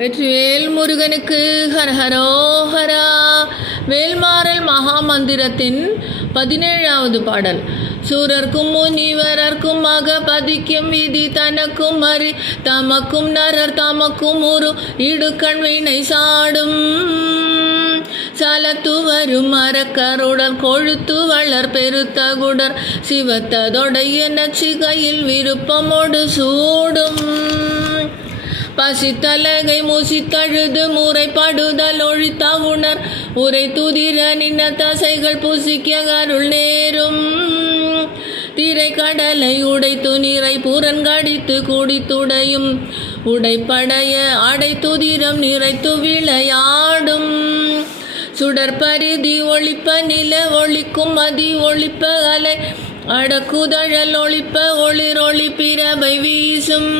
வெற்றிவேல் முருகனுக்கு ஹரஹரோஹரா. வேல்மாறல் மகாமந்திரத்தின் 17வது பாடல். சூரர்க்கும் முனிவரர்க்கும் மகபதிக்கும் விதி தனக்கும் அறி தமக்கும் நரர் தமக்கும் உரு இடுக்கண் வினை சாடும் சலத்து வரும் மரக்கருடர் கொழுத்து வளர் பெருத்தகுடர் சிவத்ததொடைய நச்சிகையில் விருப்பமோடு சூடும் பசித்தலகை மூசித்தழுது முறைப்படுதல் ஒழித்த உணர் உரை துதிர நின்ன தசைகள் புசிக்க அருள் நேரும் திரை கடலை உடைத்து நீரை புறன்கடித்து குடித்துடையும் உடைப்படைய அடைத்துதிரம் நிறைத்து விளையாடும் சுடற்பரிதி ஒளிப்ப நில ஒளிக்கும் மதி ஒளிப்ப அலை அடக்குதழல் ஒளிப்ப ஒளிரொளி பிரபை வீசும்